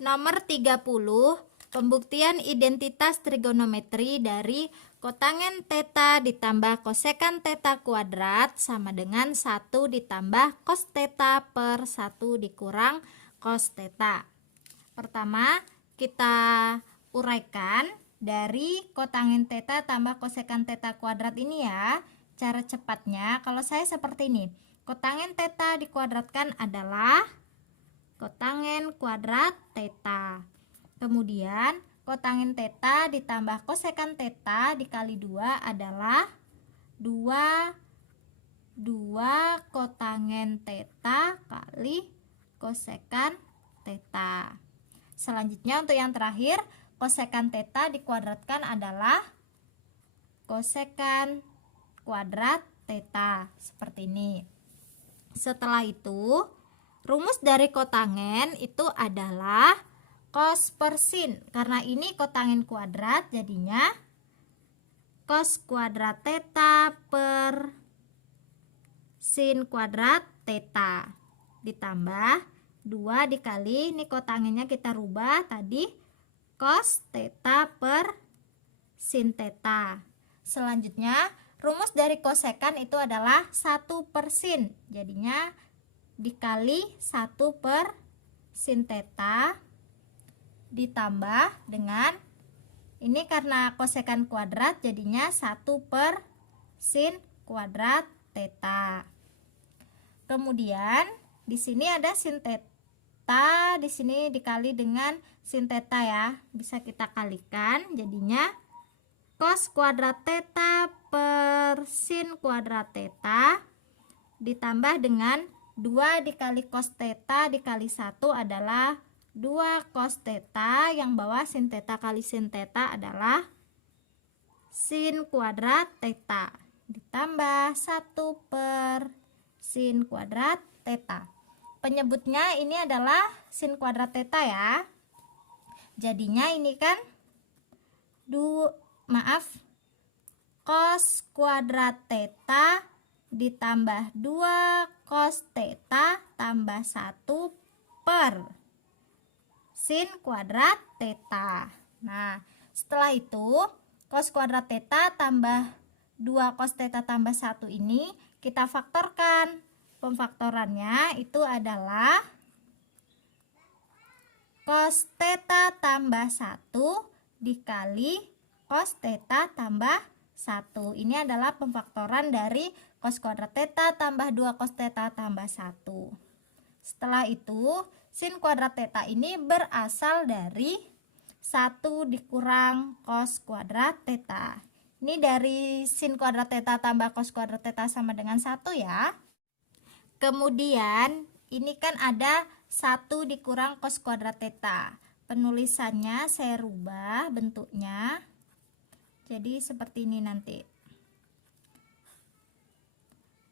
Nomor 30, pembuktian identitas trigonometri dari kotangen theta ditambah kosekan theta kuadrat sama dengan 1 ditambah cos theta per 1 dikurang cos theta. Pertama, kita uraikan dari kotangen theta tambah kosekan theta kuadrat ini ya. Cara cepatnya, kalau saya seperti ini. Kotangen theta dikuadratkan adalah kotangen kuadrat theta. Kemudian kotangen theta ditambah kosekan theta dikali 2 adalah 2 kotangen theta kali kosekan theta. Selanjutnya untuk yang terakhir, kosekan theta dikuadratkan adalah kosekan kuadrat theta seperti ini. Setelah itu, rumus dari kotangen itu adalah cos per sin. Karena ini kotangen kuadrat, jadinya cos kuadrat theta per sin kuadrat theta ditambah 2 dikali, ini kotangennya kita rubah tadi, cos theta per sin theta. Selanjutnya, rumus dari kosekan itu adalah 1 per sin. Jadinya dikali 1 per sin theta ditambah dengan, ini karena kosekan kuadrat jadinya 1 per sin kuadrat theta. Kemudian di sini ada sin theta, di sini dikali dengan sin theta ya. Bisa kita kalikan, jadinya cos kuadrat theta per sin kuadrat theta ditambah dengan 2 dikali cos theta dikali 1 adalah 2 cos theta, yang bawah sin theta kali sin theta adalah sin kuadrat theta ditambah 1 per sin kuadrat theta. Penyebutnya ini adalah sin kuadrat theta ya. Jadinya ini kan cos kuadrat theta ditambah 2 cos theta tambah 1 per sin kuadrat theta. Nah, setelah itu cos kuadrat theta tambah 2 cos theta tambah 1 ini kita faktorkan. Pemfaktorannya itu adalah cos theta tambah 1 dikali cos theta tambah 1. Ini adalah pemfaktoran dari cos kuadrat theta tambah 2 cos theta tambah 1. Setelah itu, sin kuadrat theta ini berasal dari 1 dikurang cos kuadrat theta. Ini dari sin kuadrat theta tambah cos kuadrat theta sama dengan 1 ya. Kemudian ini kan ada 1 dikurang cos kuadrat theta. Penulisannya saya rubah bentuknya. Jadi seperti ini nanti.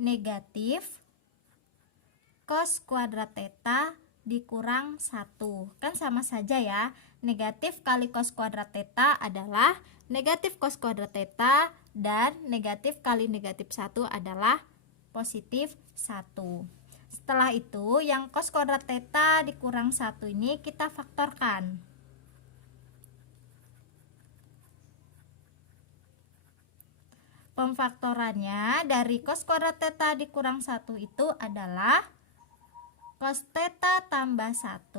Negatif cos kuadrat theta dikurang 1. Kan sama saja ya. Negatif kali cos kuadrat theta adalah negatif cos kuadrat theta, dan negatif kali negatif 1 adalah positif 1. Setelah itu, yang cos kuadrat theta dikurang 1 ini kita faktorkan. Pemfaktorannya dari cos kuadrat theta dikurang 1 itu adalah cos theta tambah 1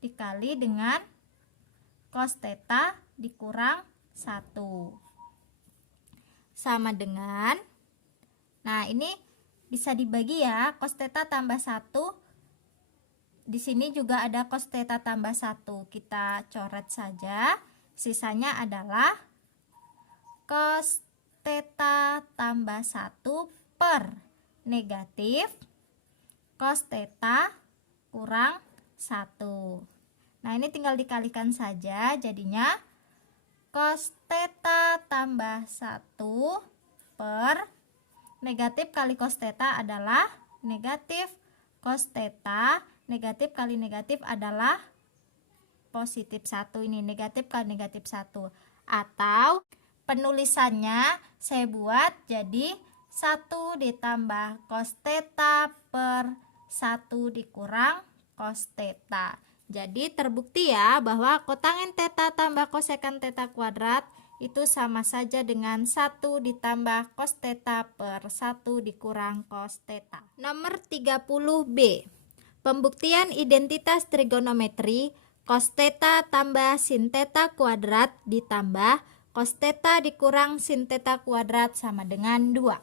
dikali dengan cos theta dikurang 1. Sama dengan, nah ini bisa dibagi ya, cos theta tambah 1. Di sini juga ada cos theta tambah 1. Kita coret saja. Sisanya adalah cos theta tambah 1 per negatif cos theta kurang 1. Nah, ini tinggal dikalikan saja, jadinya cos theta tambah 1 per negatif kali cos theta adalah negatif cos theta, negatif kali negatif adalah positif 1. Ini negatif kali negatif 1. Atau penulisannya saya buat jadi 1 ditambah cos theta per 1 dikurang cos theta. Jadi terbukti ya bahwa kotangen theta tambah kosekan theta kuadrat itu sama saja dengan 1 ditambah cos theta per 1 dikurang cos theta. Nomor 30B. Pembuktian identitas trigonometri cos theta tambah sin theta kuadrat ditambah cos theta dikurang sin theta kuadrat sama dengan 2.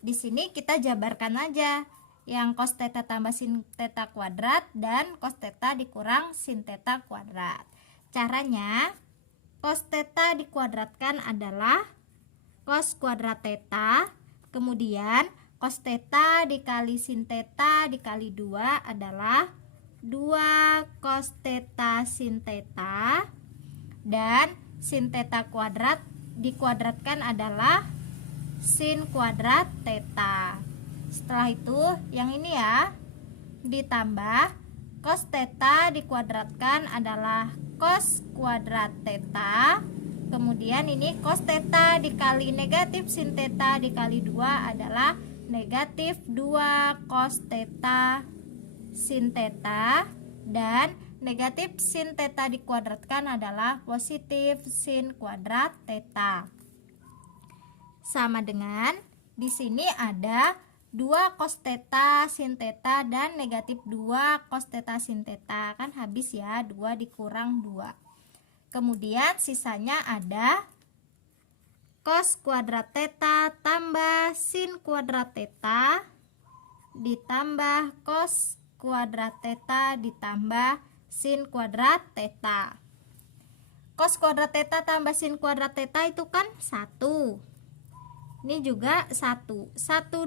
Di sini kita jabarkan aja yang cos theta tambah sin theta kuadrat dan cos theta dikurang sin theta kuadrat. Caranya, cos theta dikuadratkan adalah cos kuadrat theta, kemudian cos theta dikali sin theta dikali 2 adalah 2 cos theta sin theta, dan sin theta kuadrat dikuadratkan adalah sin kuadrat theta. Setelah itu yang ini ya ditambah cos theta dikuadratkan adalah cos kuadrat theta, kemudian ini cos theta dikali negatif sin theta dikali 2 adalah negatif 2 cos theta sin theta, dan negatif sin theta dikuadratkan adalah positif sin kuadrat theta. Sama dengan di sini ada 2 cos theta sin theta dan negatif 2 cos theta sin theta, kan habis ya, 2 dikurang 2. Kemudian sisanya ada cos kuadrat theta tambah sin kuadrat theta ditambah cos kuadrat theta ditambah sin kuadrat theta. Cos kuadrat theta tambah sin kuadrat theta itu kan 1. Ini juga 1. 1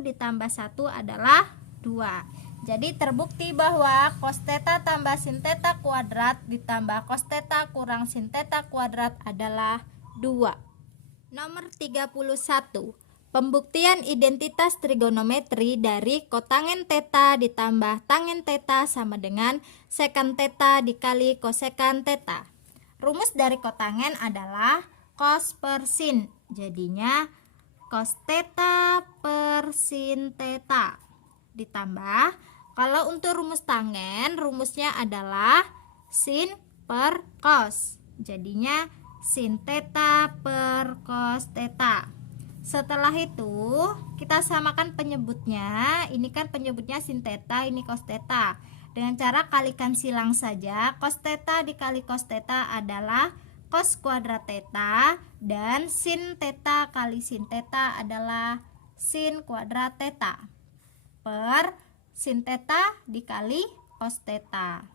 ditambah 1 adalah 2. Jadi terbukti bahwa cos theta tambah sin theta kuadrat ditambah cos theta kurang sin theta kuadrat adalah 2. Nomor 31. Pembuktian identitas trigonometri dari kotangen theta ditambah tangen theta sama dengan sekan theta dikali kosekan theta. Rumus dari kotangen adalah cos per sin. Jadinya cos theta per sin theta ditambah, kalau untuk rumus tangen rumusnya adalah sin per cos, jadinya sin theta per cos theta. Setelah itu kita samakan penyebutnya, ini kan penyebutnya sin theta, ini cos theta. Dengan cara kalikan silang saja, cos theta dikali cos theta adalah cos kuadrat theta, dan sin theta kali sin theta adalah sin kuadrat theta per sin theta dikali cos theta.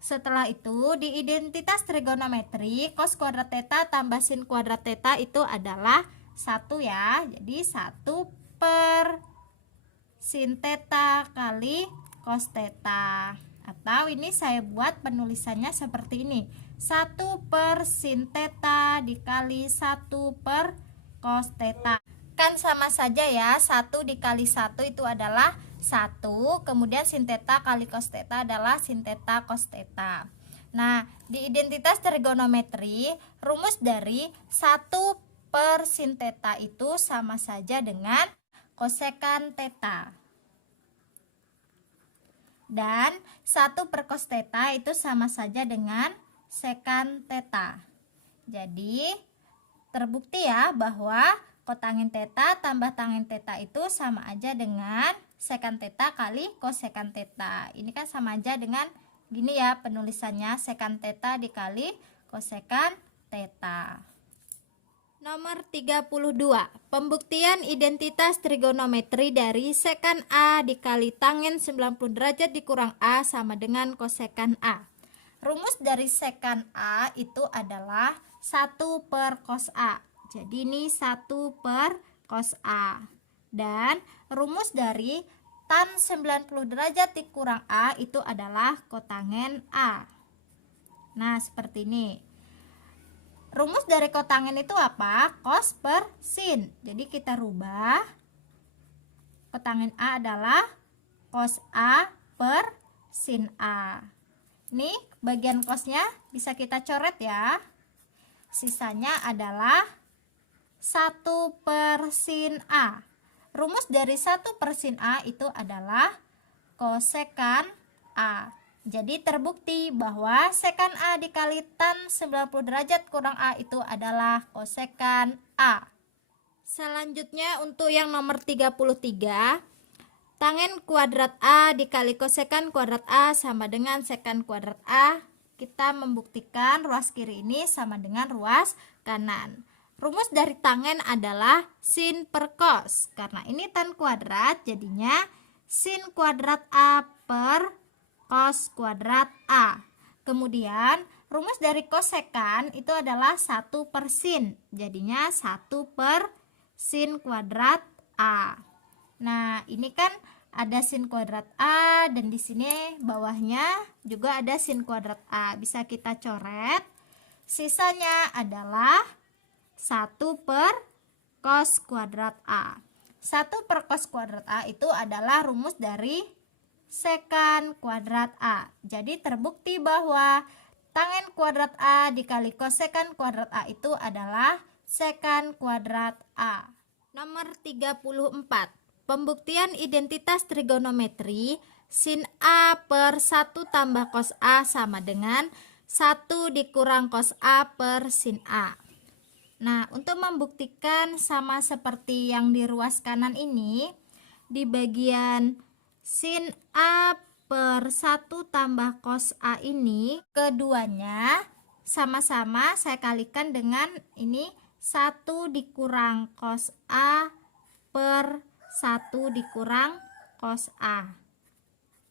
Setelah itu di identitas trigonometri cos kuadrat theta tambah sin kuadrat theta itu adalah 1 ya. Jadi 1 per sin theta kali cos theta. Atau ini saya buat penulisannya seperti ini, 1 per sin theta dikali 1 per cos theta. Kan sama saja ya, 1 dikali 1 itu adalah 1, kemudian sin theta kali cos theta adalah sin theta cos theta. Nah, di identitas trigonometri, rumus dari 1 per sin theta itu sama saja dengan kosekan theta. Dan 1 per cos theta itu sama saja dengan sekan theta. Jadi terbukti ya bahwa kotangen theta tambah tangen theta itu sama aja dengan sekan theta kali kosekan theta. Ini kan sama aja dengan gini ya penulisannya, sekan theta dikali kosekan theta. Nomor 32. Pembuktian identitas trigonometri dari sekan A dikali tangen 90 derajat dikurang A sama dengan kosekan A. Rumus dari sekan A itu adalah 1 per cos A. Jadi ini 1 per cos A. Dan rumus dari tan 90 derajat dikurang A itu adalah kotangen A. Nah, seperti ini. Rumus dari kotangen itu apa? Cos per sin. Jadi kita rubah. Kotangen A adalah cos A per sin A. Ini bagian cosnya bisa kita coret ya. Sisanya adalah 1 per sin A. Rumus dari 1 per sin A itu adalah kosekan A. Jadi terbukti bahwa sekan A dikali tan 90 derajat kurang A itu adalah kosekan A. Selanjutnya untuk yang nomor 33, tangen kuadrat A dikali kosekan kuadrat A sama dengan sekan kuadrat A. Kita membuktikan ruas kiri ini sama dengan ruas kanan. Rumus dari tangen adalah sin per cos. Karena ini tan kuadrat, jadinya sin kuadrat A per cos kuadrat A. Kemudian rumus dari kosekan itu adalah 1 per sin. Jadinya 1 per sin kuadrat A. Nah, ini kan ada sin kuadrat A dan di sini bawahnya juga ada sin kuadrat A. Bisa kita coret. Sisanya adalah 1 per cos kuadrat A. 1 per cos kuadrat A itu adalah rumus dari sekan kuadrat A. Jadi terbukti bahwa tangen kuadrat A dikali kosekan kuadrat A itu adalah sekan kuadrat A. Nomor 34. Pembuktian identitas trigonometri sin A per 1 tambah cos A sama dengan 1 dikurang cos A per sin A. Nah, untuk membuktikan sama seperti yang di ruas kanan ini, di bagian sin A per 1 tambah cos A ini, keduanya sama-sama saya kalikan dengan ini 1 dikurang cos A per 1 dikurang cos A.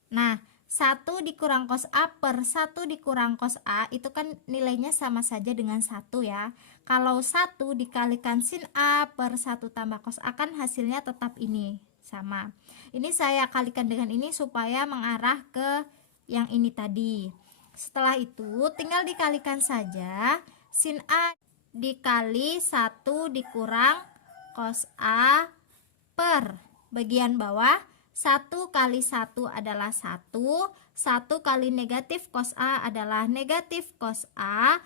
Nah, 1 dikurang cos A per 1 dikurang cos A itu kan nilainya sama saja dengan 1 ya. Kalau 1 dikalikan sin A per 1 tambah cos A kan hasilnya tetap ini, sama. Ini saya kalikan dengan ini supaya mengarah ke yang ini tadi. Setelah itu tinggal dikalikan saja sin A dikali 1 dikurang cos A per bagian bawah 1 kali 1 adalah 1 kali negatif cos A adalah negatif cos A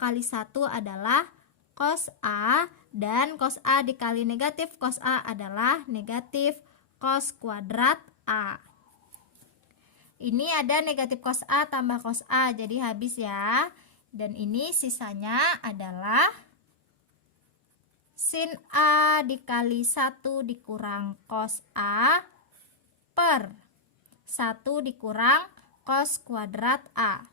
kali 1 adalah cos A, dan cos A dikali negatif cos A adalah negatif cos kuadrat A. Ini ada negatif cos A tambah cos A, jadi habis ya. Dan ini sisanya adalah sin A dikali 1 dikurang cos A per 1 dikurang cos kuadrat A.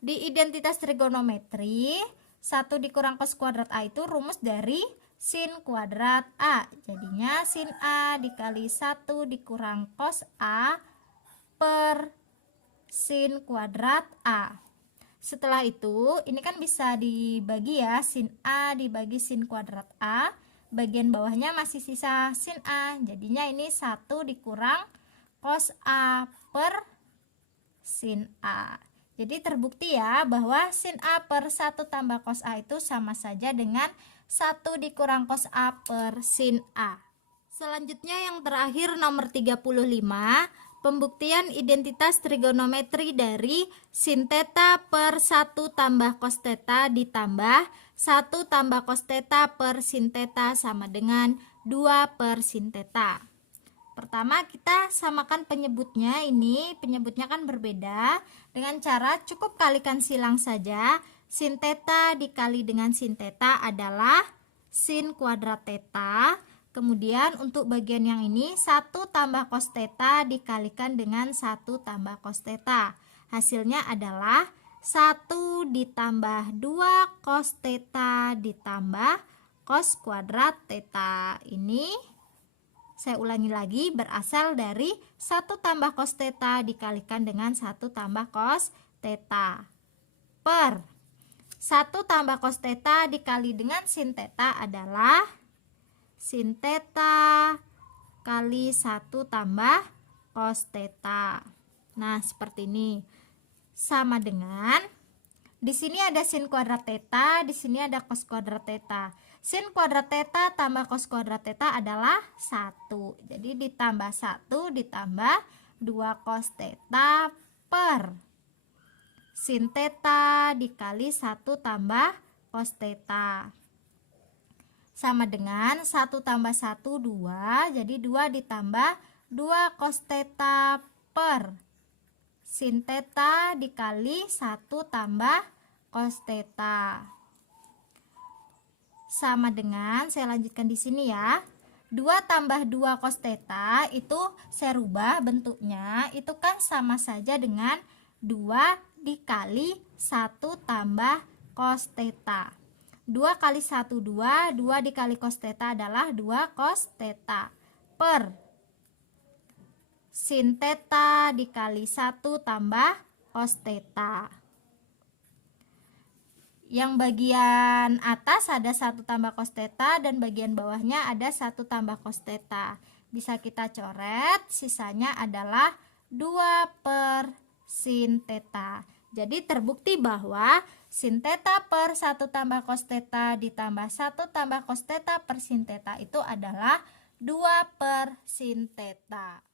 Di identitas trigonometri, 1 dikurang cos kuadrat A itu rumus dari sin kuadrat A. Jadinya sin A dikali 1 dikurang cos A per sin kuadrat A. Setelah itu, ini kan bisa dibagi ya, sin A dibagi sin kuadrat A. Bagian bawahnya masih sisa sin A, jadinya ini 1 dikurang cos A per sin A. Jadi terbukti ya bahwa sin A per 1 tambah cos A itu sama saja dengan 1 dikurang cos A per sin A. Selanjutnya yang terakhir nomor 35, pembuktian identitas trigonometri dari sin theta per 1 tambah cos theta ditambah 1 tambah cos theta per sin theta sama dengan 2 per sin theta. Pertama kita samakan penyebutnya, ini penyebutnya kan berbeda. Dengan cara cukup kalikan silang saja. Sin theta dikali dengan sin theta adalah sin kuadrat theta. Kemudian untuk bagian yang ini 1 tambah cos theta dikalikan dengan 1 tambah cos theta. Hasilnya adalah 1 ditambah 2 cos theta ditambah cos kuadrat theta. Ini saya ulangi lagi, berasal dari 1 tambah cos theta dikalikan dengan 1 tambah cos theta per 1 tambah cos theta dikali dengan sin theta adalah sin theta kali 1 tambah cos theta. Nah, seperti ini. Sama dengan di sini ada sin kuadrat theta, di sini ada cos kuadrat theta. Sin kuadrat theta tambah cos kuadrat theta adalah 1. Jadi ditambah 1 ditambah 2 cos theta per sin theta dikali 1 tambah cos theta. Sama dengan 1 tambah 1 2, jadi 2 ditambah 2 cos theta per sin theta dikali 1 tambah cos theta. Sama dengan, saya lanjutkan di sini ya. 2 tambah 2 cos theta itu saya rubah bentuknya, itu kan sama saja dengan 2 dikali 1 tambah cos theta. 2 kali 1 2, 2 dikali cos theta adalah 2 cos theta per sin theta dikali 1 tambah cos theta. Yang bagian atas ada 1 tambah cos theta dan bagian bawahnya ada 1 tambah cos theta. Bisa kita coret, sisanya adalah 2 per sin theta. Jadi terbukti bahwa sin theta per 1 tambah cos theta ditambah 1 tambah cos theta per sin theta itu adalah 2 per sin theta.